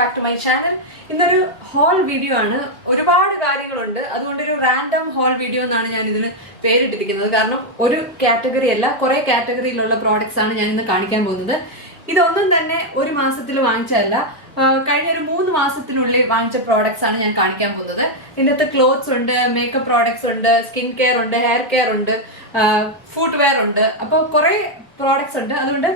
back to my channel. ഇന്നൊരു whole video ആണ്. ഒരുപാട് കാര്യങ്ങളുണ്ട്. അതുകൊണ്ടൊരു റാൻഡം ഹോൾ വീഡിയോ എന്നാണ് ഞാൻ ഇതിന് പേരിട്ടിരിക്കുന്നത്. കാരണം ഒരു കാറ്റഗറി അല്ല, കുറേ കാറ്റഗറിയിലുള്ള പ്രോഡക്ട്സ് ആണ് ഞാൻ ഇന്ന് കാണിക്കാൻ പോകുന്നത്. ഇതൊന്നും തന്നെ ഒരു മാസത്തിൽ വാങ്ങിച്ചതല്ല, കഴിഞ്ഞ ഒരു 3 മാസത്തിനുള്ളിൽ വാങ്ങിച്ച പ്രോഡക്ട്സ് ആണ് ഞാൻ കാണിക്കാൻ പോകുന്നത്. ഇതിനകത്ത് ക്ലോത്ത്സ് ഉണ്ട്, മേക്കപ്പ് പ്രോഡക്ട്സ് ഉണ്ട്, സ്കിൻ കെയർ ഉണ്ട്, ഹെയർ കെയർ ഉണ്ട്, ഫുഡ് വെയർ ഉണ്ട്. അപ്പോൾ കുറേ പ്രോഡക്ട്സ് ഉണ്ട്. അതുകൊണ്ട്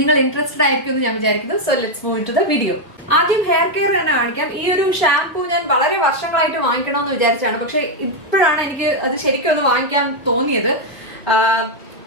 നിങ്ങൾ ഇൻട്രസ്റ്റഡ് ആയിരിക്കും എന്ന് ഞാൻ വിചാരിക്കുന്നു. So let's move to the video. ആദ്യം ഹെയർ കെയർ തന്നെ കാണിക്കാം. ഈ ഒരു ഷാംപൂ ഞാൻ വളരെ വർഷങ്ങളായിട്ട് വാങ്ങിക്കണമെന്ന് വിചാരിച്ചാണ്, പക്ഷെ ഇപ്പോഴാണ് എനിക്ക് അത് ശരിക്കും ഒന്ന് വാങ്ങിക്കാൻ തോന്നിയത്.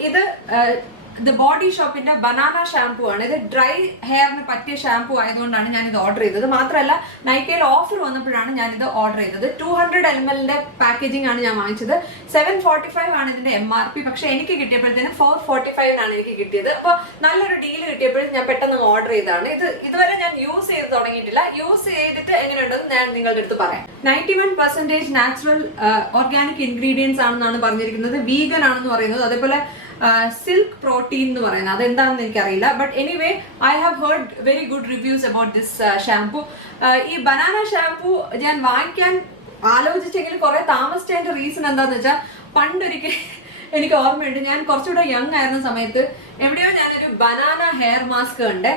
ഇത് ബോഡി ഷോപ്പിന്റെ ബനാന ഷാംപൂ ആണ്. ഇത് ഡ്രൈ ഹെയറിന് പറ്റിയ ഷാംപൂ ആയതുകൊണ്ടാണ് ഞാൻ ഇത് ഓർഡർ ചെയ്തത്. മാത്രമല്ല നൈക്കയിൽ ഓഫർ വന്നപ്പോഴാണ് ഞാൻ ഇത് ഓർഡർ ചെയ്തത്. 200 ml പാക്കേജിംഗ് ആണ് ഞാൻ വാങ്ങിച്ചത്. 745 ആണ് ഇതിന്റെ MRP. പക്ഷെ എനിക്ക് കിട്ടിയപ്പോഴത്തേന് 445 എനിക്ക് കിട്ടിയത്. അപ്പോൾ നല്ലൊരു ഡീൽ കിട്ടിയപ്പോഴും ഞാൻ പെട്ടെന്ന് ഓർഡർ ചെയ്തതാണ്. ഇതുവരെ ഞാൻ യൂസ് ചെയ്ത് തുടങ്ങിയിട്ടില്ല. യൂസ് ചെയ്തിട്ട് എങ്ങനെയുണ്ടെന്ന് ഞാൻ നിങ്ങളുടെ അടുത്ത് പറയാം. 91% നാച്ചുറൽ ഓർഗാനിക് ഇൻഗ്രീഡിയൻസ് ആണെന്നാണ് പറഞ്ഞിരിക്കുന്നത്. വീഗൻ ആണെന്ന് പറയുന്നത്. അതേപോലെ സിൽക്ക് പ്രോട്ടീൻ എന്ന് പറയുന്നത് അതെന്താണെന്ന് എനിക്കറിയില്ല. But anyway I have heard very good reviews about this shampoo. ഈ ബനാന ഷാംപൂ ഞാൻ വാങ്ങിക്കാൻ ആലോചിച്ചെങ്കിൽ കുറെ താമസിച്ചതിന്റെ റീസൺ എന്താന്ന് വെച്ചാൽ, പണ്ടൊരിക്കൽ എനിക്ക് ഓർമ്മയുണ്ട്, ഞാൻ കുറച്ചുകൂടെ യങ് ആയിരുന്ന സമയത്ത് എവിടെയോ ഞാനൊരു ബനാന ഹെയർ മാസ്ക് കണ്ടേ.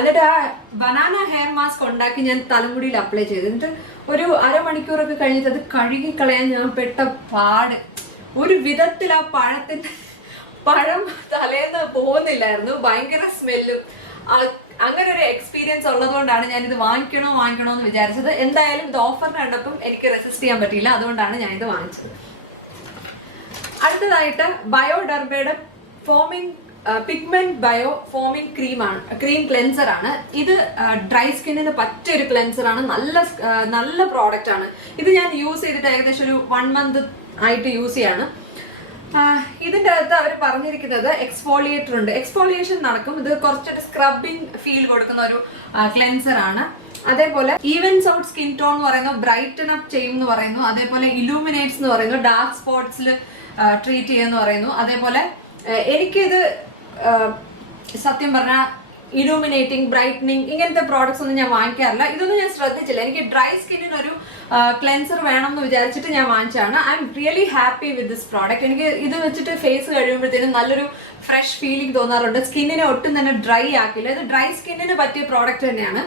എന്നിട്ട് ആ ബനാന ഹെയർ മാസ്ക് ഉണ്ടാക്കി ഞാൻ തലമുടിയിൽ അപ്ലൈ ചെയ്തു. എന്നിട്ട് ഒരു അരമണിക്കൂറൊക്കെ കഴിഞ്ഞിട്ട് അത് കഴുകിക്കളയാൻ ഞാൻ പെട്ട പാട്. ഒരു വിധത്തിൽ ആ പഴം തലേന്ന് പോകുന്നില്ലായിരുന്നു. ഭയങ്കര സ്മെല്ലും. അങ്ങനെ ഒരു എക്സ്പീരിയൻസ് ഉള്ളതുകൊണ്ടാണ് ഞാൻ ഇത് വാങ്ങിക്കണോ എന്ന് വിചാരിച്ചത്. എന്തായാലും ഇത് ഓഫറിന് കണ്ടപ്പം എനിക്ക് റെസിസ്റ്റ് ചെയ്യാൻ പറ്റിയില്ല. അതുകൊണ്ടാണ് ഞാൻ ഇത് വാങ്ങിച്ചത്. അടുത്തതായിട്ട് ബയോഡെർമയുടെ pigment bio foaming cream cleanser ആണ്. ഇത് ഡ്രൈ സ്കിന്നിന് പറ്റിയൊരു ക്ലെൻസർ ആണ്. നല്ല പ്രോഡക്റ്റ് ആണ്. ഇത് ഞാൻ യൂസ് ചെയ്തിട്ട് ഏകദേശം ഒരു 1 month ആയിട്ട് യൂസ് ചെയ്യാണ്. ഇതിന്റെ അകത്ത് അവർ പറഞ്ഞിരിക്കുന്നത് എക്സ്ഫോളിയേറ്റർ ഉണ്ട്. എക്സ്ഫോളിയേഷൻ നടക്കും. ഇത് കുറച്ചൊരു സ്ക്രബിങ് ഫീൽ കൊടുക്കുന്ന ഒരു ക്ലെൻസർ ആണ്. അതേപോലെ ഈവൻസ് ഔട്ട് സ്കിൻ ടോൺ എന്ന് പറയുന്നു, ബ്രൈറ്റൻ അപ്പ് ചെയ്യും എന്ന് പറയുന്നു, അതേപോലെ ഇലൂമിനേറ്റ്സ് എന്ന് പറയുന്നു, ഡാർക്ക് സ്പോട്ട്സിൽ ട്രീറ്റ് ചെയ്യുമെന്ന് പറയുന്നു. അതേപോലെ എനിക്കിത് സത്യം പറഞ്ഞാൽ ഇലൂമിനേറ്റിംഗ്, ബ്രൈറ്റനിങ് ഇങ്ങനത്തെ പ്രോഡക്ട്സ് ഒന്നും ഞാൻ വാങ്ങിക്കാറില്ല. ഇതൊന്നും ഞാൻ ശ്രദ്ധിച്ചില്ല. എനിക്ക് ഡ്രൈ സ്കിന്നിന് ഒരു ക്ലെൻസർ വേണം എന്ന് വിചാരിച്ചിട്ട് ഞാൻ വാങ്ങിച്ചതാണ്. I am really happy with this product. എനിക്ക് ഇത് വെച്ചിട്ട് ഫേസ് കഴിയുമ്പോഴത്തേനും നല്ലൊരു ഫ്രഷ് ഫീലിംഗ് തോന്നാറുണ്ട്. സ്കിന്നിനെ ഒട്ടും തന്നെ ഡ്രൈ ആക്കില്ല. ഇത് ഡ്രൈ സ്കിന്നിന് പറ്റിയ പ്രോഡക്റ്റ് തന്നെയാണ്.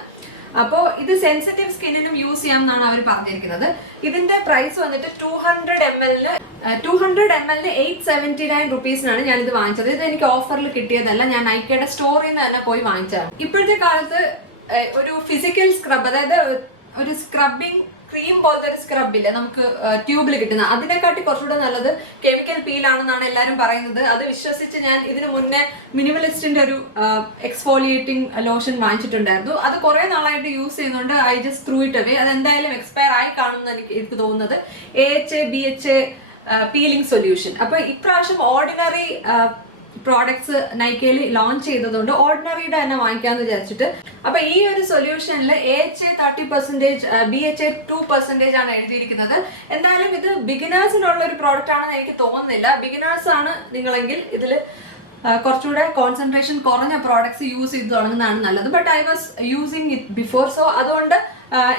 അപ്പോൾ ഇത് സെൻസിറ്റീവ് സ്കിന്നിനും യൂസ് ചെയ്യാം എന്നാണ് അവർ പറഞ്ഞിരിക്കുന്നത്. ഇതിന്റെ പ്രൈസ് വന്നിട്ട് 200 ml 879 റുപ്പീസിനാണ് ഞാൻ ഇത് വാങ്ങിച്ചത്. ഇത് എനിക്ക് ഓഫറിൽ കിട്ടിയതല്ല, ഞാൻ നൈക്കയുടെ സ്റ്റോറിൽ നിന്ന് തന്നെ പോയി വാങ്ങിച്ചതാണ്. ഇപ്പോഴത്തെ കാലത്ത് ഒരു ഫിസിക്കൽ സ്ക്രബ്, അതായത് ഒരു സ്ക്രബിങ് ക്രീം പോലത്തെ ഒരു സ്ക്രബ് ഇല്ലേ നമുക്ക് ട്യൂബിൽ കിട്ടുന്ന, അതിനെക്കാട്ടി കുറച്ചുകൂടെ നല്ലത് കെമിക്കൽ പീൽ ആണെന്നാണ് എല്ലാവരും പറയുന്നത്. അത് വിശ്വസിച്ച് ഞാൻ ഇതിനു മുന്നേ മിനിമലിസ്റ്റിന്റെ ഒരു എക്സ്ഫോളിയേറ്റിംഗ് ലോഷൻ വാങ്ങിച്ചിട്ടുണ്ടായിരുന്നു. അത് കുറെ നാളായിട്ട് യൂസ് ചെയ്യുന്നുണ്ട്. I just through it away. അത് എന്തായാലും എക്സ്പയർ ആയി കാണുമെന്ന് എനിക്ക് തോന്നുന്നത്. AHA BHA peeling solution. അപ്പൊ ഇപ്രാവശ്യം ഓർഡിനറി പ്രോഡക്ട്സ് നൈക്കയിൽ ലോഞ്ച് ചെയ്തതുകൊണ്ട് ഓർഡിനറിയുടെ തന്നെ വാങ്ങിക്കാന്ന് വിചാരിച്ചിട്ട്, അപ്പൊ ഈ ഒരു സൊല്യൂഷനിൽ AHA 30%, BHA 2% ആണ് എഴുതിയിരിക്കുന്നത്. എന്തായാലും ഇത് ബിഗിനേഴ്സിനുള്ള ഒരു പ്രോഡക്റ്റ് ആണെന്ന് എനിക്ക് തോന്നുന്നില്ല. ബിഗിനേഴ്സ് ആണ് നിങ്ങളെങ്കിൽ ഇതിൽ കുറച്ചുകൂടെ കോൺസെൻട്രേഷൻ കുറഞ്ഞ പ്രോഡക്ട്സ് യൂസ് ചെയ്ത് തുടങ്ങുന്നതാണ് നല്ലത്. But I was using it before. So അതുകൊണ്ട്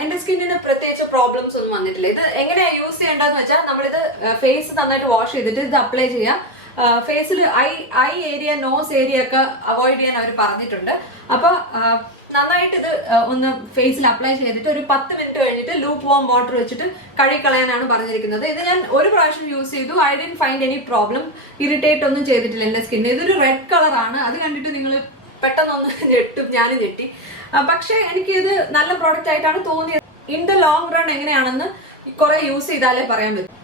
എന്റെ സ്കിന്നിന് പ്രത്യേകിച്ച് പ്രോബ്ലംസ് ഒന്നും വന്നിട്ടില്ല. ഇത് എങ്ങനെയാണ് യൂസ് ചെയ്യേണ്ടതെന്ന് വെച്ചാൽ, നമ്മളിത് ഫേസ് നന്നായിട്ട് വാഷ് ചെയ്തിട്ട് ഇത് അപ്ലൈ ചെയ്യാം. ഫേസിൽ ഐ ഏരിയ, നോസ് ഏരിയ ഒക്കെ അവോയ്ഡ് ചെയ്യാൻ അവർ പറഞ്ഞിട്ടുണ്ട്. അപ്പൊ നന്നായിട്ട് ഇത് ഒന്ന് ഫേസിൽ അപ്ലൈ ചെയ്തിട്ട് ഒരു 10 മിനിറ്റ് കഴിഞ്ഞിട്ട് ലൂപ്പ് വാം വാട്ടർ വെച്ചിട്ട് കഴുകിക്കളയാനാണ് പറഞ്ഞിരിക്കുന്നത്. ഇത് ഞാൻ ഒരു പ്രാവശ്യം യൂസ് ചെയ്തു. I didn't find any problem. Irritate ഒന്നും ചെയ്തിട്ടില്ല എന്റെ സ്കിന്നിന്. ഇതൊരു റെഡ് കളറാണ്. അത് കണ്ടിട്ട് നിങ്ങൾ പെട്ടെന്നൊന്ന് ഞെട്ടും. ഞാനും ഞെട്ടി. പക്ഷെ എനിക്ക് ഇത് നല്ല പ്രോഡക്റ്റ് ആയിട്ടാണ് തോന്നിയത്. ഇൻ ദ ലോങ് റൺ എങ്ങനെയാണെന്ന് കുറെ യൂസ് ചെയ്താലേ പറയാൻ പറ്റും.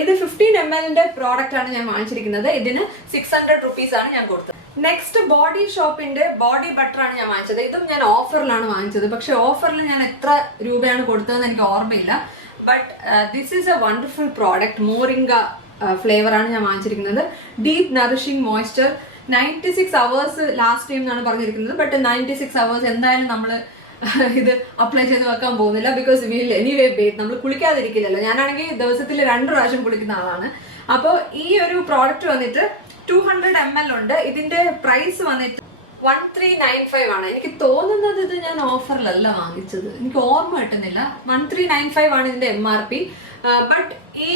ഇത് 15 ml പ്രോഡക്റ്റ് ആണ് ഞാൻ വാങ്ങിച്ചിരിക്കുന്നത്. ഇതിന് 600 റുപ്പീസ് ആണ് ഞാൻ കൊടുത്തത്. നെക്സ്റ്റ് ബോഡി ഷോപ്പിന്റെ ബോഡി ബട്ടർ ആണ് ഞാൻ വാങ്ങിച്ചത്. ഇതും ഞാൻ ഓഫറിലാണ് വാങ്ങിച്ചത്. പക്ഷെ ഓഫറിൽ ഞാൻ എത്ര രൂപയാണ് കൊടുത്തതെന്ന് എനിക്ക് ഓർമ്മയില്ല. But this is a wonderful product. Moringa flavour ആണ് ഞാൻ വാങ്ങിച്ചിരിക്കുന്നത്. Deep nourishing moisture, 96 hours last time എന്നാണ് പറഞ്ഞിരിക്കുന്നത്. ബട്ട് 96 hours എന്തായാലും നമ്മൾ ഇത് അപ്ലൈ ചെയ്ത് വെക്കാൻ പോകുന്നില്ല. ബിക്കോസ് വിൽ എനിവേ ബേറ്റ്, നമ്മൾ കുളിക്കാതിരിക്കില്ലല്ലോ. ഞാനാണെങ്കിൽ ദിവസത്തിൽ 2 പ്രാവശ്യം കുളിക്കുന്ന ആളാണ്. അപ്പോൾ ഈ ഒരു പ്രോഡക്റ്റ് വന്നിട്ട് 200 ml ഉണ്ട്. ഇതിന്റെ പ്രൈസ് വന്നിട്ട് 1395 ആണ്. എനിക്ക് തോന്നുന്നത് ഇത് ഞാൻ ഓഫറിലല്ല വാങ്ങിച്ചത്, എനിക്ക് ഓർമ്മ കിട്ടുന്നില്ല. 1395 ആണ് ഇതിന്റെ MRP. ബട്ട് ഈ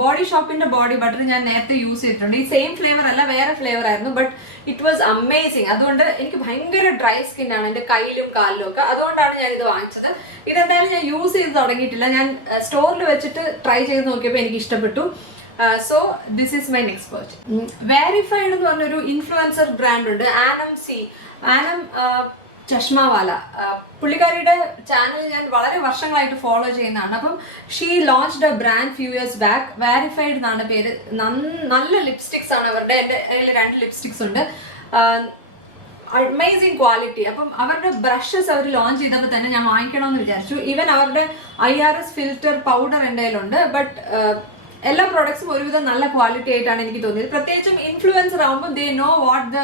ബോഡി ഷോപ്പിന്റെ ബോഡി ബട്ടർ ഞാൻ നേരത്തെ യൂസ് ചെയ്തിട്ടുണ്ട്. ഈ സെയിം ഫ്ലേവർ അല്ല, വേറെ ഫ്ലേവർ ആയിരുന്നു. But it was amazing. അതുകൊണ്ട് എനിക്ക് ഭയങ്കര ഡ്രൈ സ്കിൻ ആണ് എൻ്റെ കയ്യിലും കാലിലും ഒക്കെ. അതുകൊണ്ടാണ് ഞാൻ ഇത് വാങ്ങിച്ചത്. ഇതെന്തായാലും ഞാൻ യൂസ് ചെയ്ത് തുടങ്ങിയിട്ടില്ല. ഞാൻ സ്റ്റോറിൽ വെച്ചിട്ട് ട്രൈ ചെയ്ത് നോക്കിയപ്പോൾ എനിക്ക് ഇഷ്ടപ്പെട്ടു. So this is my next purchase. Verified എന്ന് പറഞ്ഞൊരു ഇൻഫ്ലുവൻസർ ബ്രാൻഡ് ഉണ്ട്, ആനം ചഷ്മാവാല. പുള്ളിക്കാരിയുടെ ചാനൽ ഞാൻ വളരെ വർഷങ്ങളായിട്ട് ഫോളോ ചെയ്യുന്നതാണ്. അപ്പം she launched A brand few years back. Verified എന്നാണ് പേര്. നല്ല ലിപ്സ്റ്റിക്സ് ആണ് അവരുടെ. എൻ്റെ കയ്യിൽ 2 ലിപ്സ്റ്റിക്സ് ഉണ്ട്. Amazing quality. അപ്പം അവരുടെ ബ്രഷസ് അവർ ലോഞ്ച് ചെയ്തപ്പോൾ തന്നെ ഞാൻ വാങ്ങിക്കണമെന്ന് വിചാരിച്ചു. ഈവൻ അവരുടെ IRS ഫിൽറ്റർ പൗഡർ എൻ്റെ കയ്യിലുണ്ട്. ബട്ട് എല്ലാ പ്രോഡക്ട്സും ഒരുവിധം നല്ല ക്വാളിറ്റി ആയിട്ടാണ് എനിക്ക് തോന്നിയത്. പ്രത്യേകിച്ചും ഇൻഫ്ലുവൻസർ ആകുമ്പോൾ they know what the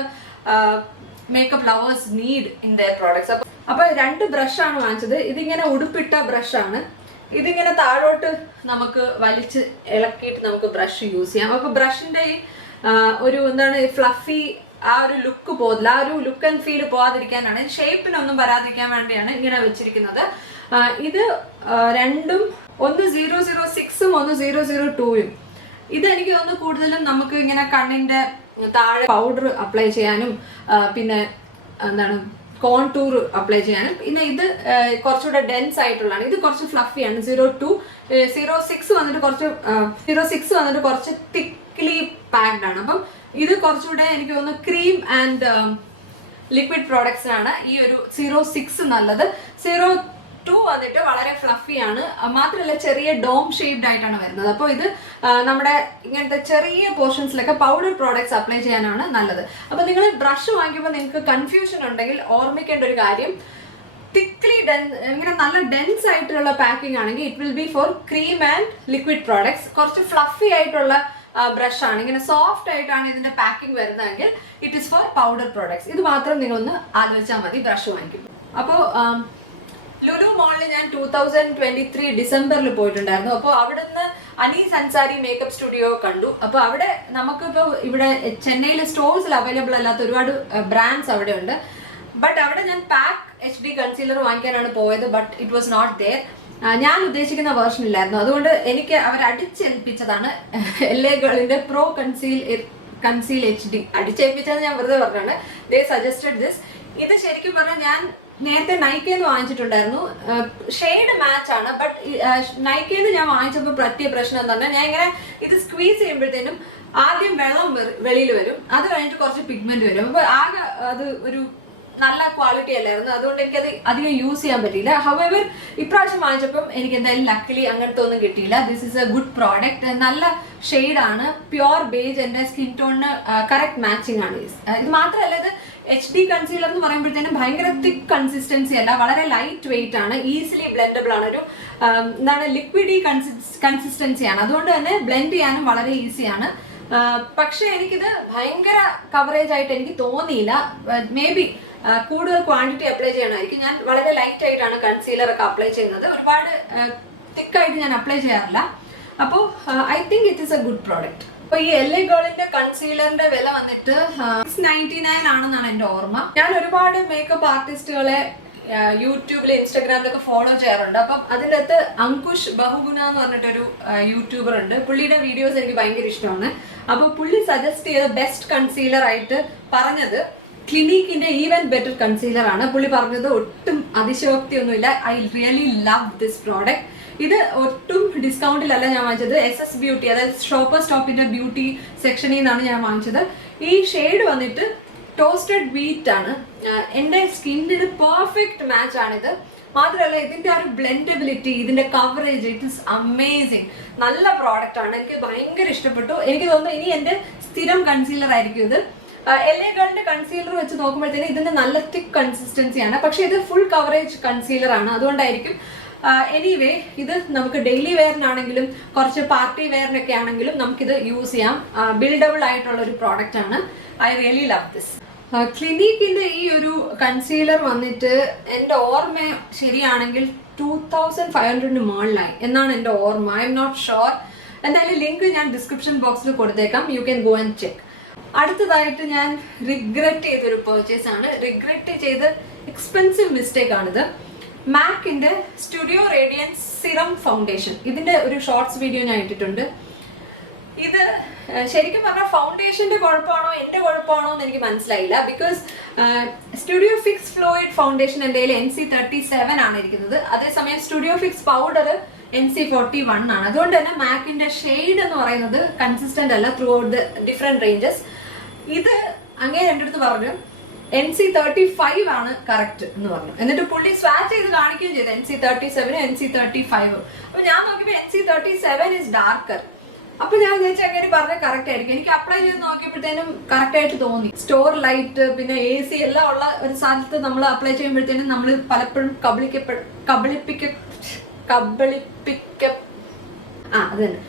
makeup lovers need in their products. അപ്പൊ 2 ബ്രഷാണ് വാങ്ങിച്ചത്. ഇതിങ്ങനെ ഉടുപ്പിട്ട ബ്രഷാണ്. ഇതിങ്ങനെ താഴോട്ട് നമുക്ക് വലിച്ച് ഇളക്കിയിട്ട് നമുക്ക് ബ്രഷ് യൂസ് ചെയ്യാം. അപ്പൊ ബ്രഷിന്റെ ഒരു എന്താണ് ഫ്ലഫി ആ ഒരു ലുക്ക് പോകില്ല, ആ ഒരു ലുക്ക് ആൻഡ് ഫീൽ പോകാതിരിക്കാനാണ്, ഷേപ്പിനൊന്നും വരാതിരിക്കാൻ വേണ്ടിയാണ് ഇങ്ങനെ വെച്ചിരിക്കുന്നത്. ഇത് രണ്ടും ഒന്ന് 006ഉം ഒന്ന് 002ഉം. ഇത് എനിക്ക് തോന്നുന്നു കൂടുതലും നമുക്ക് ഇങ്ങനെ കണ്ണിന്റെ താഴെ പൗഡർ അപ്ലൈ ചെയ്യാനും പിന്നെ എന്താണ് കോൺടൂർ അപ്ലൈ ചെയ്യാനും. പിന്നെ ഇത് കുറച്ചുകൂടെ ഡെൻസ് ആയിട്ടുള്ളതാണ്. ഇത് കുറച്ച് ഫ്ലഫിയാണ്. 06 വന്നിട്ട് കുറച്ച് തിക്ലി പാക്ഡ് ആണ്. അപ്പം ഇത് കുറച്ചുകൂടെ എനിക്ക് തോന്നുന്നു ക്രീം ആൻഡ് ലിക്വിഡ് പ്രോഡക്ട്സിനാണ് ഈ ഒരു 06 നല്ലത്. 02 വന്നിട്ട് വളരെ ഫ്ലഫിയാണ്. മാത്രമല്ല ചെറിയ ഡോം ഷേപ്ഡ് ആയിട്ടാണ് വരുന്നത്. അപ്പോൾ ഇത് നമ്മുടെ ഇങ്ങനത്തെ ചെറിയ പോർഷൻസിലൊക്കെ പൗഡർ പ്രോഡക്ട്സ് അപ്ലൈ ചെയ്യാനാണ് നല്ലത്. അപ്പോൾ നിങ്ങൾ ബ്രഷ് വാങ്ങിക്കുമ്പോൾ നിങ്ങൾക്ക് കൺഫ്യൂഷൻ ഉണ്ടെങ്കിൽ ഓർമ്മിക്കേണ്ട ഒരു കാര്യം, തിക്ലി ഇങ്ങനെ നല്ല ഡെൻസ് ആയിട്ടുള്ള പാക്കിംഗ് ആണെങ്കിൽ it will be for cream and liquid products. കുറച്ച് ഫ്ലഫി ആയിട്ടുള്ള ബ്രഷാണ്, ഇങ്ങനെ സോഫ്റ്റ് ആയിട്ടാണ് ഇതിന്റെ പാക്കിംഗ് വരുന്നതെങ്കിൽ it is for powder products. ഇത് മാത്രം നിങ്ങളൊന്ന് ആലോചിച്ചാൽ മതി ബ്രഷ് വാങ്ങിക്കുമ്പോൾ. അപ്പോൾ ലുലു മോളിൽ ഞാൻ 2023 ഡിസംബറിൽ പോയിട്ടുണ്ടായിരുന്നു. അപ്പോൾ അവിടെ നിന്ന് അനീസ് അൻസാരി മേക്കപ്പ് സ്റ്റുഡിയോ കണ്ടു. അപ്പോൾ അവിടെ നമുക്കിപ്പോൾ ഇവിടെ ചെന്നൈയിൽ സ്റ്റോഴ്സിൽ അവൈലബിൾ അല്ലാത്ത ഒരുപാട് ബ്രാൻഡ്സ് അവിടെ ഉണ്ട്. ബട്ട് അവിടെ ഞാൻ പാക്ക് HD കൺസീലർ വാങ്ങിക്കാനാണ് പോയത്. But it was not there. ഞാൻ ഉദ്ദേശിക്കുന്ന വേർഷൻ ഇല്ലായിരുന്നു. അതുകൊണ്ട് എനിക്ക് അവർ അടിച്ചേൽപ്പിച്ചതാണ് LA ഗേളിന്റെ പ്രോ കൺസീൽ HD. അടിച്ചേൽപ്പിച്ചത് ഞാൻ വെറുതെ പറഞ്ഞാണ്. They suggested this. ഇത് ശരിക്കും പറഞ്ഞാൽ ഞാൻ നേരത്തെ നൈക്കന്ന് വാങ്ങിച്ചിട്ടുണ്ടായിരുന്നു. ഷെയ്ഡ് മാച്ച് ആണ്. ബട്ട് നൈക്കന്ന് ഞാൻ വാങ്ങിച്ചപ്പോൾ പ്രത്യേക പ്രശ്നം എന്താ പറഞ്ഞാൽ, ഞാൻ ഇങ്ങനെ ഇത് സ്ക്വീസ് ചെയ്യുമ്പോഴത്തേനും ആദ്യം വെള്ളം വെളിയിൽ വരും, അത് കഴിഞ്ഞിട്ട് കുറച്ച് പിഗ്മെന്റ് വരും. അപ്പൊ ആകെ അത് ഒരു നല്ല ക്വാളിറ്റി അല്ലായിരുന്നു. അതുകൊണ്ട് എനിക്കത് അധികം യൂസ് ചെയ്യാൻ പറ്റിയില്ല. ഹവെവർ ഇപ്രാവശ്യം വാങ്ങിച്ചപ്പം എനിക്ക് എന്തായാലും ലക്കിലി അങ്ങനത്തെ ഒന്നും കിട്ടിയില്ല. This is A good product. നല്ല ഷെയ്ഡാണ്, പ്യുവർ ബേജ്. എൻ്റെ സ്കിൻ ടോണിന് കറക്റ്റ് മാച്ചിങ് ആണ്. ഇത് മാത്രമല്ല, ഇത് HD കൺസീലർ എന്ന് പറയുമ്പോഴത്തേനും ഭയങ്കര തിക്ക് കൺസിസ്റ്റൻസി അല്ല, വളരെ ലൈറ്റ് വെയിറ്റ് ആണ്, ഈസിലി ബ്ലെൻഡബിൾ ആണ്. ഒരു എന്താണ് ലിക്വിഡി കൺസിസ്റ്റൻസിയാണ്. അതുകൊണ്ട് തന്നെ ബ്ലെൻഡ് ചെയ്യാനും വളരെ ഈസിയാണ്. പക്ഷെ എനിക്കിത് ഭയങ്കര കവറേജ് ആയിട്ട് എനിക്ക് തോന്നിയില്ല. മേ ബി കൂടുതൽ ക്വാണ്ടിറ്റി അപ്ലൈ ചെയ്യണമായിരിക്കും. ഞാൻ വളരെ ലൈറ്റ് ആയിട്ടാണ് കൺസീലർ ഒക്കെ അപ്ലൈ ചെയ്യുന്നത്. ഒരുപാട് തിക്കായിട്ട് ഞാൻ അപ്ലൈ ചെയ്യാറില്ല. അപ്പോൾ I think it is A good product. അപ്പൊ ഈ LA ഗേളിന്റെ കൺസീലറിന്റെ വില വന്നിട്ട് 699 ആണെന്നാണ് എന്റെ ഓർമ്മ. ഞാൻ ഒരുപാട് മേക്കപ്പ് ആർട്ടിസ്റ്റുകളെ യൂട്യൂബിൽ ഇൻസ്റ്റാഗ്രാമിലൊക്കെ ഫോളോ ചെയ്യാറുണ്ട്. അപ്പം അതിൻ്റെ അകത്ത് അങ്കുഷ് ബഹുഗുണ എന്ന് പറഞ്ഞിട്ടൊരു യൂട്യൂബർ ഉണ്ട്. പുള്ളിയുടെ വീഡിയോസ് എനിക്ക് ഭയങ്കര ഇഷ്ടമാണ്. അപ്പോൾ പുള്ളി സജസ്റ്റ് ചെയ്ത ബെസ്റ്റ് കൺസീലർ ആയിട്ട് പറഞ്ഞത് ക്ലിനിക്കിന്റെ ഈവൻ ബെറ്റർ കൺസീലർ ആണ്. പുള്ളി പറഞ്ഞത് ഒട്ടും അതിശയോക്തിയൊന്നുമില്ല. I really love this product. ഇത് ഒട്ടും ഡിസ്കൗണ്ടിലല്ല ഞാൻ വാങ്ങിച്ചത്. SS ബ്യൂട്ടി, അതായത് ഷോപ്പർ സ്റ്റോപ്പിന്റെ ബ്യൂട്ടി സെക്ഷനിൽ നിന്നാണ് ഞാൻ വാങ്ങിച്ചത്. ഈ ഷെയ്ഡ് വന്നിട്ട് ടോസ്റ്റഡ് വീറ്റ് ആണ്. എൻ്റെ സ്കിന്നിന് പെർഫെക്റ്റ് മാച്ച് ആണിത്. മാത്രമല്ല ഇതിന്റെ ആ ഒരു ബ്ലെൻഡബിലിറ്റി, ഇതിന്റെ കവറേജ്, ഇറ്റ് ഇസ് അമേസിങ്. നല്ല പ്രോഡക്റ്റ് ആണ്. എനിക്ക് ഭയങ്കര ഇഷ്ടപ്പെട്ടു. എനിക്ക് തോന്നുന്നു ഇനി എൻ്റെ സ്ഥിരം കൺസീലർ ആയിരിക്കും ഇത്. LA ഗേളിന്റെ കൺസീലർ വെച്ച് നോക്കുമ്പോഴത്തേന് ഇതിന്റെ നല്ല തിക്ക് കൺസിസ്റ്റൻസിയാണ്. പക്ഷെ ഇത് ഫുൾ കവറേജ് കൺസീലർ ആണ്. അതുകൊണ്ടായിരിക്കും. എനിവേ ഇത് നമുക്ക് ഡെയിലി വെയറിനാണെങ്കിലും കുറച്ച് പാർട്ടി വെയറിനൊക്കെ ആണെങ്കിലും നമുക്കിത് യൂസ് ചെയ്യാം. ബിൽഡബിൾ ആയിട്ടുള്ള ഒരു പ്രോഡക്റ്റ് ആണ്. I really love this. ക്ലിനിക്കിന്റെ ഈ ഒരു കൺസീലർ വന്നിട്ട് എൻ്റെ ഓർമ്മ ശരിയാണെങ്കിൽ 2500 മുകളിലായി എന്നാണ് എൻ്റെ ഓർമ്മ. I'm not sure. എന്തായാലും ലിങ്ക് ഞാൻ ഡിസ്ക്രിപ്ഷൻ ബോക്സിൽ കൊടുത്തേക്കാം. You can go and check. അടുത്തതായിട്ട് ഞാൻ റിഗ്രറ്റ് ചെയ്തൊരു പർച്ചേസ് ആണ്. റിഗ്രറ്റ് ചെയ്ത് എക്സ്പെൻസീവ് മിസ്റ്റേക്ക് ആണിത്. മാക്കിന്റെ സ്റ്റുഡിയോ റേഡിയൻസ് സിറം ഫൗണ്ടേഷൻ. ഇതിന്റെ ഒരു ഷോർട്സ് വീഡിയോ ഞാൻ ഇട്ടിട്ടുണ്ട്. ഇത് ശരിക്കും പറഞ്ഞാൽ ഫൗണ്ടേഷന്റെ കുഴപ്പമാണോ എൻ്റെ കുഴപ്പമാണോ എന്ന് എനിക്ക് മനസ്സിലായില്ല. Because studio fix fluid foundation എൻ്റെ കയ്യിൽ NC37 ആണ് ഇരിക്കുന്നത്. അതേസമയം സ്റ്റുഡിയോ ഫിക്സ് പൗഡർ NC41 ആണ്. അതുകൊണ്ട് തന്നെ മാക്കിന്റെ ഷെയ്ഡ് എന്ന് പറയുന്നത് കൺസിസ്റ്റന്റ് അല്ല through out the different ranges. ഇത് അങ്ങനെ എൻ്റെ അടുത്ത് പറഞ്ഞു NC35 ആണ് കറക്റ്റ് എന്ന് പറഞ്ഞു. എന്നിട്ട് പുള്ളി സ്വാച്ച് ചെയ്ത് കാണിക്കുകയും ചെയ്തു NC37 NC35. അപ്പൊ ഞാൻ നോക്കിയപ്പോൾ NC37 ഇസ് ഡാർക്കർ. അപ്പൊ ഞാൻ വിചാരിച്ചു അങ്ങനെ പറഞ്ഞ കറക്റ്റ് ആയിരിക്കും. എനിക്ക് അപ്ലൈ ചെയ്ത് നോക്കിയപ്പോഴത്തേനും കറക്റ്റ് ആയിട്ട് തോന്നി. സ്റ്റോർ ലൈറ്റ് പിന്നെ AC എല്ലാം ഉള്ള ഒരു സ്ഥലത്ത് നമ്മൾ അപ്ലൈ ചെയ്യുമ്പോഴത്തേനും നമ്മൾ പലപ്പോഴും അത് തന്നെ.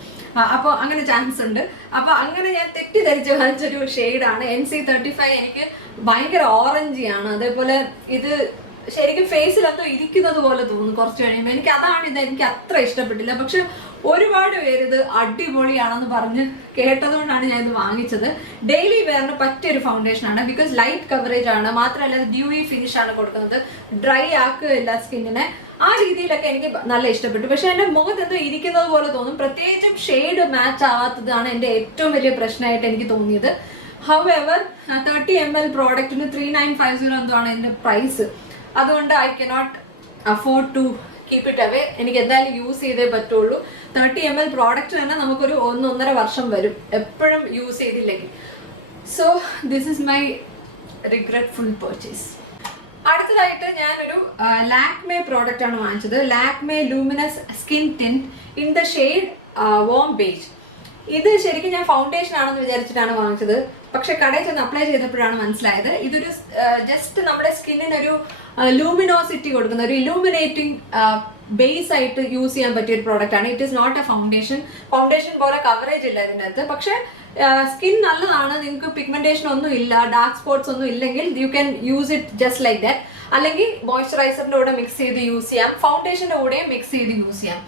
അപ്പോൾ അങ്ങനെ ചാൻസ് ഉണ്ട്. അപ്പൊ അങ്ങനെ ഞാൻ തെറ്റിദ്ധരിച്ച് വാങ്ങിച്ചൊരു ഷെയ്ഡാണ് NC35. എനിക്ക് ഭയങ്കര ഓറഞ്ചിയാണ്. അതേപോലെ ഇത് ശരിക്കും ഫേസിൽ എന്തോ ഇരിക്കുന്നത് പോലെ തോന്നുന്നു കുറച്ച് കഴിയുമ്പോൾ. എനിക്ക് അത്ര ഇഷ്ടപ്പെട്ടില്ല. പക്ഷെ ഒരുപാട് പേര് ഇത് അടിപൊളിയാണെന്ന് പറഞ്ഞ് കേട്ടതുകൊണ്ടാണ് ഞാൻ ഇത് വാങ്ങിച്ചത്. ഡെയിലി വെയറിന് പറ്റിയൊരു ഫൗണ്ടേഷൻ ആണ്. ബിക്കോസ് ലൈറ്റ് കവറേജ് ആണ്, മാത്രമല്ല ഡ്യൂയി ഫിനിഷ് ആണ് കൊടുക്കുന്നത്, ഡ്രൈ ആക്കുകയില്ല സ്കിന്നിനെ. ആ രീതിയിലൊക്കെ എനിക്ക് നല്ല ഇഷ്ടപ്പെട്ടു. പക്ഷെ എൻ്റെ മുഖത്ത് എന്തോ ഇരിക്കുന്നത് പോലെ തോന്നും. പ്രത്യേകിച്ചും ഷെയ്ഡ് മാച്ച് ആവാത്തതാണ് എൻ്റെ ഏറ്റവും വലിയ പ്രശ്നമായിട്ട് എനിക്ക് തോന്നിയത്. ഹൗഎവർ 30 ml പ്രോഡക്റ്റിന് 3950 എന്തോ ആണ് എൻ്റെ പ്രൈസ്. അതുകൊണ്ട് I cannot afford to keep it away. എനിക്ക് എന്തായാലും യൂസ് ചെയ്തേ പറ്റുള്ളൂ. 30 ml പ്രോഡക്റ്റ് തന്നെ നമുക്കൊരു 1-1.5 വർഷം വരും എപ്പോഴും യൂസ് ചെയ്തില്ലെങ്കിൽ. So this is my regretful purchase. അടുത്തതായിട്ട് ഞാനൊരു ലാക്മേ പ്രോഡക്റ്റ് ആണ് വാങ്ങിച്ചത്. Lakme luminous skin tint in the shade warm beige. ഇത് ശരിക്കും ഞാൻ ഫൗണ്ടേഷൻ ആണെന്ന് വിചാരിച്ചിട്ടാണ് വാങ്ങിച്ചത്. പക്ഷെ കടയിൽ ചെന്ന് അപ്ലൈ ചെയ്തപ്പോഴാണ് മനസ്സിലായത് ഇതൊരു ജസ്റ്റ് നമ്മുടെ സ്കിന്നിനൊരു ലൂമിനോസിറ്റി കൊടുക്കുന്ന ഒരു ഇലൂമിനേറ്റിംഗ് ബേസ് ആയിട്ട് യൂസ് ചെയ്യാൻ പറ്റിയ ഒരു പ്രോഡക്റ്റ് ആണ്. It is not a foundation. Foundation പോലെ കവറേജ് ഇല്ല ഇതിൻ്റെ അകത്ത്. പക്ഷെ സ്കിൻ നല്ലതാണ്. നിങ്ങൾക്ക് പിഗ്മെന്റേഷൻ ഒന്നും ഇല്ല, ഡാർക്ക് സ്പോട്ട്സ് ഒന്നും ഇല്ലെങ്കിൽ you can use it just like that. അല്ലെങ്കിൽ മോയ്സ്ചറൈസറിന്റെ കൂടെ മിക്സ് ചെയ്ത് യൂസ് ചെയ്യാം, ഫൗണ്ടേഷന്റെ കൂടെയും മിക്സ് ചെയ്ത് യൂസ് ചെയ്യാം.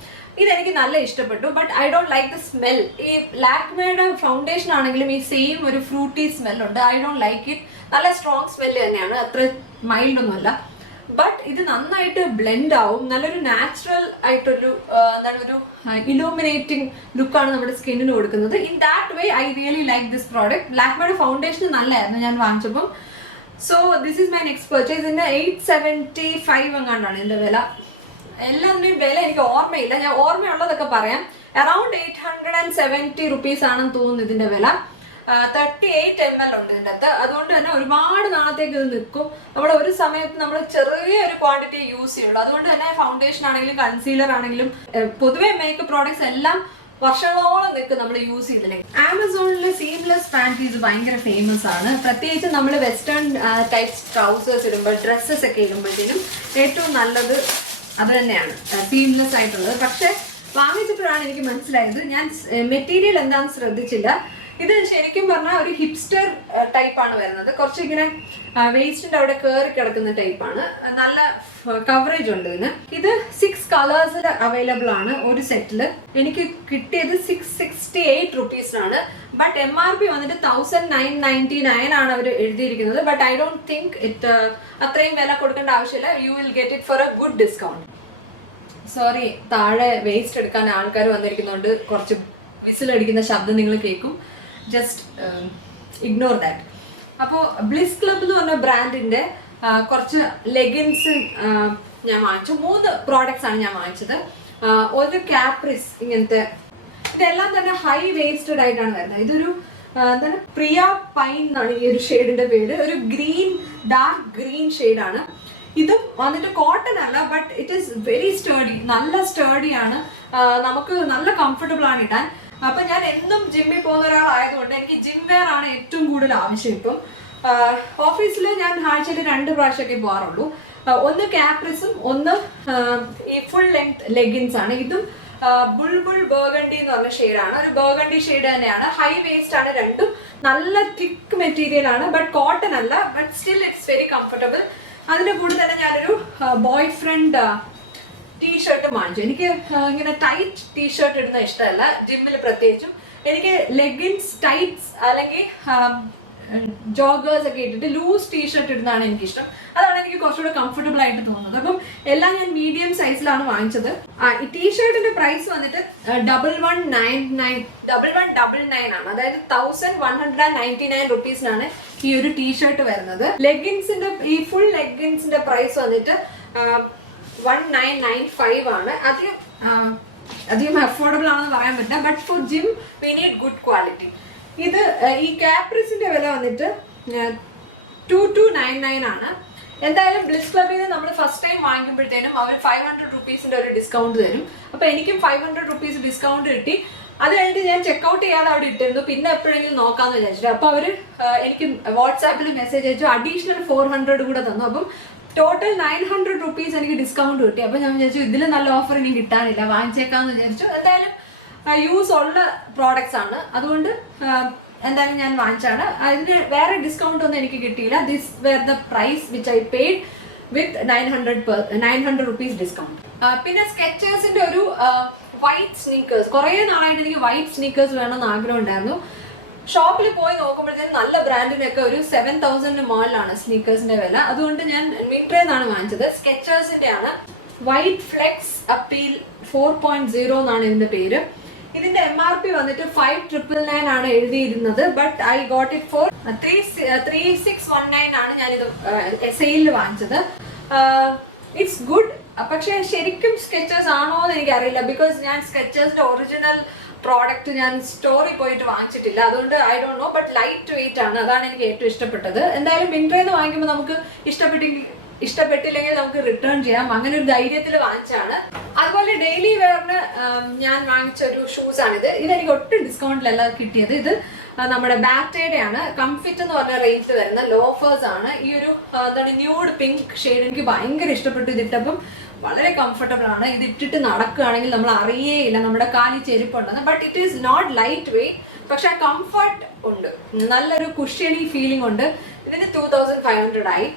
ഇതെനിക്ക് നല്ല ഇഷ്ടപ്പെട്ടു. But I don't like the smell. ഈ ലാക്മേയുടെ ഫൗണ്ടേഷൻ ആണെങ്കിലും ഈ സെയിം ഒരു ഫ്രൂട്ടി സ്മെല്ലുണ്ട്. I don't like it. നല്ല സ്ട്രോങ് സ്മെല്ല് തന്നെയാണ്, അത്ര മൈൽഡ് ഒന്നുമല്ല. ബട്ട് ഇത് നന്നായിട്ട് ബ്ലെൻഡ് ആവും. നല്ലൊരു നാച്ചുറൽ ആയിട്ടൊരു ഒരു ഇലൂമിനേറ്റിംഗ് ലുക്കാണ് നമ്മുടെ സ്കിന്നിന് കൊടുക്കുന്നത്. In that way I really like this product. ലാക്മേയുടെ ഫൗണ്ടേഷൻ നല്ലതായിരുന്നു ഞാൻ വാങ്ങിച്ചപ്പോൾ. So this is my next purchase. ഇതിന്റെ 875 എങ്ങാണ്ടാണ് ഇതിന്റെ വില. എല്ലാത്തിൻ്റെയും വില എനിക്ക് ഓർമ്മയില്ല. ഞാൻ ഓർമ്മയുള്ളതൊക്കെ പറയാം. അറൌണ്ട് 870 റുപ്പീസ് ആണെന്ന് തോന്നുന്നു ഇതിന്റെ വില. 38 ml ഉണ്ട് ഇതിൻ്റെ അകത്ത്. അതുകൊണ്ട് തന്നെ ഒരുപാട് നാളത്തേക്ക് ഇത് നിൽക്കും. നമ്മൾ ഒരു സമയത്ത് നമ്മൾ ചെറിയ ഒരു ക്വാണ്ടിറ്റി യൂസ് ചെയ്യുള്ളൂ. അതുകൊണ്ട് തന്നെ ഫൗണ്ടേഷൻ ആണെങ്കിലും കൺസീലർ ആണെങ്കിലും പൊതുവെ മേക്കപ്പ് പ്രോഡക്ട്സ് എല്ലാം വർഷങ്ങളോളം നിൽക്കും നമ്മൾ യൂസ് ചെയ്തില്ലെങ്കിൽ. ആമസോണിലെ സീംലെസ് പാൻറ്റീസ് ഭയങ്കര ഫേമസ് ആണ്. പ്രത്യേകിച്ച് നമ്മൾ വെസ്റ്റേൺ ടൈപ്സ് ട്രൗസേഴ്സ് ഇടുമ്പോൾ, ഡ്രസ്സസ് ഒക്കെ ഇടുമ്പോഴത്തേനും ഏറ്റവും നല്ലത് അത് തന്നെയാണ്, സീംലെസ് ആയിട്ടുള്ളത്. പക്ഷെ വാങ്ങിച്ചപ്പോഴാണ് എനിക്ക് മനസ്സിലായത് ഞാൻ മെറ്റീരിയൽ എന്താണെന്ന് ശ്രദ്ധിച്ചില്ല. ഇത് ശരിക്കും പറഞ്ഞാൽ ഒരു ഹിപ്സ്റ്റർ ടൈപ്പാണ് വരുന്നത്. കുറച്ചിങ്ങനെ വേസ്റ്റിന്റെ അവിടെ കയറി കിടക്കുന്ന ടൈപ്പാണ്. നല്ല കവറേജ് ഉണ്ട് ഇതിന്. ഇത് 6 കളേഴ്സിൽ അവൈലബിൾ ആണ് ഒരു സെറ്റില്. എനിക്ക് കിട്ടിയത് 668 റുപ്പീസിനാണ്. ബട്ട് MRP വന്നിട്ട് 1999 ആണ് അവർ എഴുതിയിരിക്കുന്നത്. But I don't think it അത്രയും വില കൊടുക്കേണ്ട ആവശ്യമില്ല. You will get it for A good discount. Sorry, താഴെ വേസ്റ്റ് എടുക്കാൻ ആൾക്കാർ വന്നിരിക്കുന്നതുകൊണ്ട് കുറച്ച് വിസിലടിക്കുന്ന ശബ്ദം നിങ്ങൾ കേൾക്കും. Just ignore that. അപ്പോൾ ബ്ലിസ് ക്ലബ് എന്ന് പറഞ്ഞ ബ്രാൻഡിന്റെ കുറച്ച് ലെഗിൻസ് ഞാൻ വാങ്ങിച്ചു. 3 പ്രോഡക്ട്സ് ആണ് ഞാൻ വാങ്ങിച്ചത്. ഒരു കാപ്രിസ് ഇങ്ങനത്തെ, ഇതെല്ലാം തന്നെ ഹൈ വേസ്റ്റഡ് ആയിട്ടാണ് വരുന്നത്. ഇതൊരു എന്താണ് പ്രിയ പൈൻ എന്നാണ് ഈ ഒരു ഷെയ്ഡിന്റെ പേര്. ഒരു ഗ്രീൻ, ഡാർക്ക് ഗ്രീൻ ഷെയ്ഡാണ്. ഇതും വന്നിട്ട് കോട്ടൺ അല്ല, ബട്ട് ഇറ്റ് ഈസ് വെരി സ്റ്റേർഡി. നല്ല സ്റ്റേർഡിയാണ്, നമുക്ക് നല്ല കംഫർട്ടബിൾ ആണ് ഇടാൻ. അപ്പൊ ഞാൻ എന്നും ജിമ്മിൽ പോകുന്ന ഒരാളായതുകൊണ്ട് എനിക്ക് ജിം വെയർ ആണ് ഏറ്റവും കൂടുതൽ ആവശ്യം. ഇപ്പം ഓഫീസിൽ ഞാൻ ആഴ്ചയിൽ 2 പ്രാവശ്യമൊക്കെ പോകാറുള്ളൂ. ഒന്ന് കാപ്രിസും ഒന്ന് ഈ ഫുൾ ലെങ്ത് ലെഗിൻസ് ആണ്. ഇതും ബുൾബുൾ ബർഗണ്ടി എന്ന് പറഞ്ഞ ഷെയ്ഡാണ്. ഒരു ബർഗണ്ടി ഷെയ്ഡ് തന്നെയാണ്. ഹൈ വേസ്റ്റ് ആണ് രണ്ടും. നല്ല തിക്ക് മെറ്റീരിയൽ ആണ്, ബട്ട് കോട്ടൺ അല്ല. But still it's very comfortable. അതിന്റെ കൂടെ തന്നെ ഞാനൊരു ബോയ് ഫ്രണ്ട് ടീഷർട്ട് വാങ്ങിച്ചു. എനിക്ക് ഇങ്ങനെ ടൈറ്റ് ടീഷർട്ട് ഇടുന്ന ഇഷ്ടമല്ല, ജിമ്മിൽ പ്രത്യേകിച്ചും. എനിക്ക് ലെഗിൻസ്, ടൈറ്റ്സ് അല്ലെങ്കിൽ ജോഗേഴ്സ് ഒക്കെ ഇട്ടിട്ട് ലൂസ് ടീഷർട്ട് ഇടുന്നതാണ് എനിക്കിഷ്ടം. അതാണ് എനിക്ക് കുറച്ചുകൂടെ കംഫർട്ടബിൾ ആയിട്ട് തോന്നുന്നത്. അപ്പം എല്ലാം ഞാൻ മീഡിയം സൈസിലാണ് വാങ്ങിച്ചത്. ഈ ടീഷർട്ടിന്റെ പ്രൈസ് വന്നിട്ട് 1199 ആണ്, അതായത് 1199 റുപ്പീസിനാണ് ഈ ഒരു ടീഷർട്ട് വരുന്നത്. ലെഗിൻസിന്റെ ഈ ഫുൾ ലെഗിൻസിന്റെ പ്രൈസ് വന്നിട്ട് 1995 ആണ്. അധികം അഫോർഡബിൾ ആണെന്ന് പറയാൻ പറ്റില്ല, but for gym we need good quality. ഇത് ഈ കാപ്രിസിന്റെ വില വന്നിട്ട് 2299 ആണ്. എന്തായാലും ബ്ലിസ് ക്ലബിൽ നിന്ന് നമ്മൾ ഫസ്റ്റ് ടൈം വാങ്ങിക്കുമ്പോഴത്തേനും അവർ 500 റുപ്പീസിന്റെ ഒരു ഡിസ്കൗണ്ട് തരും. അപ്പൊ എനിക്കും 500 റുപ്പീസ് ഡിസ്കൗണ്ട് കിട്ടി. അത് കഴിഞ്ഞിട്ട് ഞാൻ ചെക്ക്ഔട്ട് ചെയ്യാതെ അവിടെ ഇട്ടിരുന്നു, പിന്നെ എപ്പോഴെങ്കിലും നോക്കാന്ന് വിചാരിച്ചിട്ട്. അപ്പൊ അവര് എനിക്ക് വാട്സാപ്പിൽ മെസ്സേജ് അയച്ചു, അഡീഷണൽ 400 കൂടെ തന്നു. അപ്പം ടോട്ടൽ 900 റുപ്പീസ് എനിക്ക് ഡിസ്കൗണ്ട് കിട്ടി. അപ്പൊ ഞാൻ വിചാരിച്ചു ഇതിൽ നല്ല ഓഫർ ഇനി കിട്ടാനില്ല, വാങ്ങിച്ചേക്കാന്ന് വിചാരിച്ചു. എന്തായാലും യൂസ് ഉള്ള പ്രോഡക്ട്സ് ആണ്, അതുകൊണ്ട് എന്തായാലും ഞാൻ വാങ്ങിച്ചാണ്. അതിന് വേറെ ഡിസ്കൗണ്ട് ഒന്നും എനിക്ക് കിട്ടിയില്ല. This where the price which I paid with 900 rupees discount. പിന്നെ സ്കെച്ചേഴ്സിന്റെ ഒരു വൈറ്റ് സ്നീക്കേഴ്സ്, കുറേ നാളായിട്ട് എനിക്ക് വൈറ്റ് സ്നീക്കേഴ്സ് വേണമെന്ന് ആഗ്രഹം ഉണ്ടായിരുന്നു. ഷോപ്പിൽ പോയി നോക്കുമ്പോഴത്തേക്കും നല്ല ബ്രാൻഡിനൊക്കെ ഒരു 7000 മുകളിലാണ് സ്നീക്കേഴ്സിന്റെ വില. അതുകൊണ്ട് ഞാൻ മിൻട്രയിൽ നിന്നാണ് വാങ്ങിച്ചത്. സ്കെച്ചേഴ്സിന്റെ ആണ്. വൈറ്റ് ഫ്ലെക്സ് അപ്പീൽ 4.0 എന്നാണ് ഇതിന്റെ പേര്. ഇതിന്റെ MRP വന്നിട്ട് 5999 ആണ് എഴുതിയിരുന്നത്, but I got it for 3619 ആണ് ഞാനിത് സെയിലിൽ വാങ്ങിച്ചത്. It's good. പക്ഷെ ശരിക്കും സ്കെച്ചേഴ്സ് ആണോ എന്ന് എനിക്കറിയില്ല, ബിക്കോസ് ഞാൻ സ്കെച്ചേഴ്സിന്റെ ഒറിജിനൽ പ്രോഡക്റ്റ് ഞാൻ സ്റ്റോറിൽ പോയിട്ട് വാങ്ങിച്ചിട്ടില്ല, അതുകൊണ്ട് I don't know. But light weight ആണ്, അതാണ് എനിക്ക് ഏറ്റവും ഇഷ്ടപ്പെട്ടത്. എന്തായാലും മിൻട്രയിൽ നിന്ന് വാങ്ങിക്കുമ്പോൾ നമുക്ക് ഇഷ്ടപ്പെട്ടില്ലെങ്കിൽ നമുക്ക് റിട്ടേൺ ചെയ്യാം, അങ്ങനെ ഒരു ധൈര്യത്തിൽ വാങ്ങിച്ചാണ്. അതുപോലെ ഡെയിലി വെയറിന് ഞാൻ വാങ്ങിച്ച ഒരു ഷൂസ് ആണിത്. ഇതെനിക്ക് ഒട്ടും ഡിസ്കൗണ്ടിലല്ല കിട്ടിയത്. ഇത് നമ്മുടെ ബാറ്റയുടെ ആണ്. കംഫിറ്റ് എന്ന് പറഞ്ഞ റേഞ്ചിൽ വരുന്ന ലോഫേഴ്സ് ആണ്. ഈ ഒരു എന്താണ് ന്യൂഡ് പിങ്ക് ഷെയ്ഡ് എനിക്ക് ഭയങ്കര ഇഷ്ടപ്പെട്ടു. ഇതിട്ടപ്പം വളരെ കംഫർട്ടബിൾ ആണ്. ഇത് ഇട്ടിട്ട് നടക്കുകയാണെങ്കിൽ നമ്മൾ അറിയേയില്ല നമ്മുടെ കാലിൽ ചെരുപ്പുണ്ടെന്ന്. But it is not light weight, പക്ഷെ കംഫർട്ട് ഉണ്ട്, നല്ലൊരു കുഷ്യണി ഫീലിംഗ് ഉണ്ട്. ഇതിന് 2500 ആയി.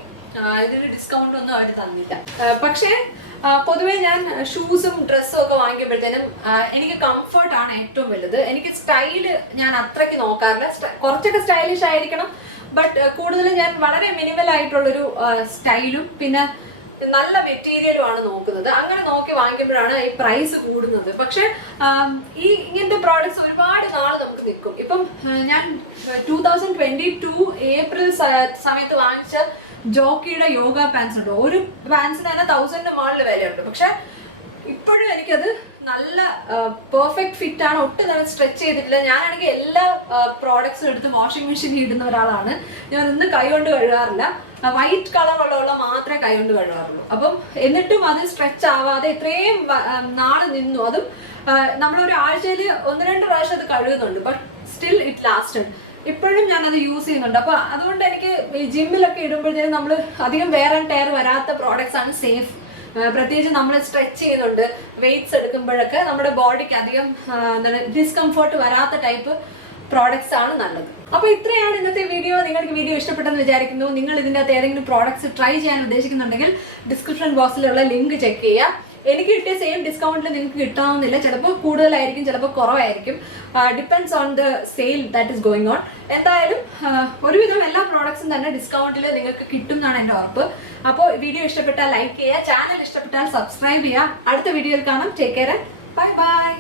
ഇതിന് ഡിസ്കൗണ്ട് ഒന്നും അവർ തന്നില്ല. പക്ഷേ പൊതുവേ ഞാൻ ഷൂസും ഡ്രസ്സും ഒക്കെ വാങ്ങിക്കുമ്പോഴത്തേനും എനിക്ക് കംഫർട്ട് ആണ് ഏറ്റവും വലുത്. എനിക്ക് സ്റ്റൈല് ഞാൻ അത്രയ്ക്ക് നോക്കാറില്ല. കുറച്ചൊക്കെ സ്റ്റൈലിഷ് ആയിരിക്കണം, ബട്ട് കൂടുതലും ഞാൻ വളരെ മിനിമൽ ആയിട്ടുള്ളൊരു സ്റ്റൈലും പിന്നെ നല്ല മെറ്റീരിയലും ആണ് നോക്കുന്നത്. അങ്ങനെ നോക്കി വാങ്ങിക്കുമ്പോഴാണ് ഈ പ്രൈസ് കൂടുന്നത്. പക്ഷെ ഇങ്ങനത്തെ പ്രോഡക്ട്സ് ഒരുപാട് നാൾ നമുക്ക് നിൽക്കും. ഇപ്പം ഞാൻ 2022 ഏപ്രിൽ സമയത്ത് വാങ്ങിച്ച ജോക്കിയുടെ യോഗ പാൻസ് ഉണ്ട്. ഒരു പാൻസിന് തന്നെ 1000 മുകളിൽ വിലയുണ്ട്. പക്ഷെ ഇപ്പോഴും എനിക്കത് നല്ല പെർഫെക്റ്റ് ഫിറ്റ് ആണ്. ഒട്ടും തന്നെ സ്ട്രെച്ച് ചെയ്തിട്ടില്ല. ഞാനാണെങ്കിൽ എല്ലാ പ്രോഡക്ട്സും എടുത്ത് വാഷിംഗ് മെഷീനിൽ ഇടുന്ന ഒരാളാണ്. ഞാൻ ഒന്നും കൈകൊണ്ട് കഴുകാറില്ല. വൈറ്റ് കളറുള്ള മാത്രമേ കൈകൊണ്ട് കഴുകാറുള്ളൂ. അപ്പം എന്നിട്ടും അത് സ്ട്രെച്ച് ആവാതെ ഇത്രയും നാള് നിന്നു. അതും നമ്മളൊരു ആഴ്ചയിൽ 1-2 പ്രാവശ്യം അത് കഴുകുന്നുണ്ട്. But still it lasted. ഇപ്പോഴും ഞാനത് യൂസ് ചെയ്യുന്നുണ്ട്. അപ്പൊ അതുകൊണ്ട് എനിക്ക് ജിമ്മിലൊക്കെ ഇടുമ്പോഴത്തേക്കും നമ്മൾ അധികം വെയർ ആൻഡ് ടയർ വരാത്ത പ്രോഡക്ട്സ് ആണ് സേഫ്. പ്രത്യേകിച്ച് നമ്മൾ സ്ട്രെച്ച് ചെയ്യുന്നുണ്ട്, വെയിറ്റ്സ് എടുക്കുമ്പോഴൊക്കെ നമ്മുടെ ബോഡിക്ക് അധികം എന്താണ് ഡിസ്കംഫർട്ട് വരാത്ത ടൈപ്പ് പ്രോഡക്ട്സ് ആണ് നല്ലത്. അപ്പൊ ഇത്രയാണ് ഇന്നത്തെ വീഡിയോ. നിങ്ങൾക്ക് വീഡിയോ ഇഷ്ടപ്പെട്ടെന്ന് വിചാരിക്കുന്നു. നിങ്ങൾ ഇതിൻ്റെ അകത്ത് ഏതെങ്കിലും പ്രോഡക്ട്സ് ട്രൈ ചെയ്യാൻ ഉദ്ദേശിക്കുന്നുണ്ടെങ്കിൽ ഡിസ്ക്രിപ്ഷൻ ബോക്സിലുള്ള ലിങ്ക് ചെക്ക് ചെയ്യുക. എനിക്ക് കിട്ടിയ സെയിം ഡിസ്കൗണ്ടിൽ നിങ്ങൾക്ക് കിട്ടാവുന്നില്ല. ചിലപ്പോൾ കൂടുതലായിരിക്കും, ചിലപ്പോൾ കുറവായിരിക്കും. Depends on the sale that is going on. എന്തായാലും ഒരുവിധം എല്ലാ പ്രോഡക്ട്സും തന്നെ ഡിസ്കൗണ്ടിൽ നിങ്ങൾക്ക് കിട്ടും എന്നാണ് എൻ്റെ ഉറപ്പ്. അപ്പോൾ വീഡിയോ ഇഷ്ടപ്പെട്ടാൽ ലൈക്ക് ചെയ്യുക, ചാനൽ ഇഷ്ടപ്പെട്ടാൽ സബ്സ്ക്രൈബ് ചെയ്യുക. അടുത്ത വീഡിയോയിൽ കാണാം. Take care, bye bye.